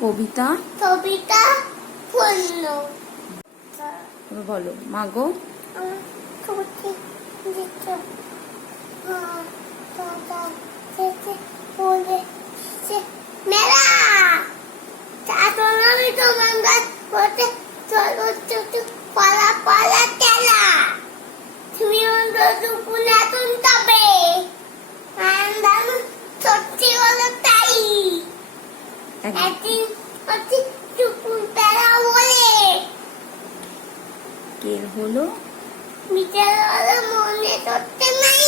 কবিতা? কবিতা পূর্ণ বলো মা গো? আমার ছুটি দিচ্ছ। দাদা থেকে বলে সে মেলা পালা পালা তুমি অন্তত তবে। সত্যি হলো তাই। একদিন হচ্ছে দুপুর বেলা বলে কেল হলো। মনে করতে নাই।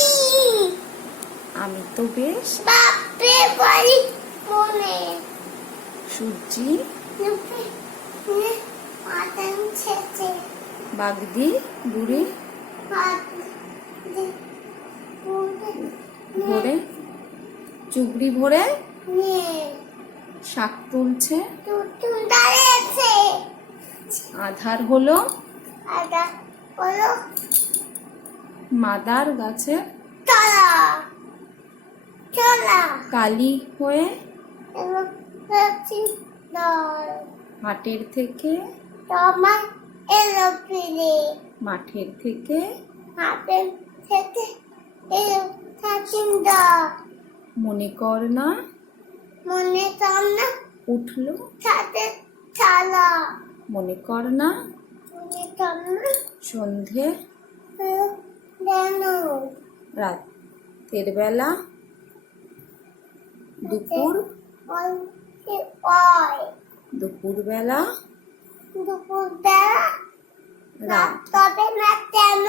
আমি তো বেশ বাপরে বাড়ি মনে। সূর্যি। বাগদি বুড়ি। ভরে। চুবড়ি ভরে। শাক তুলছে। আধার হলো। মাদার গাছে কালি হয়ে হাটের থেকে মাঠের থেকে হাতের থেকে মনে কর না মনে কর না উঠল ছাদের ছালা মনে কর না সন্ধে রাতের বেলা দুপুর দুপুর বেলা দুপুর বেলা রাত। তবে না কেন?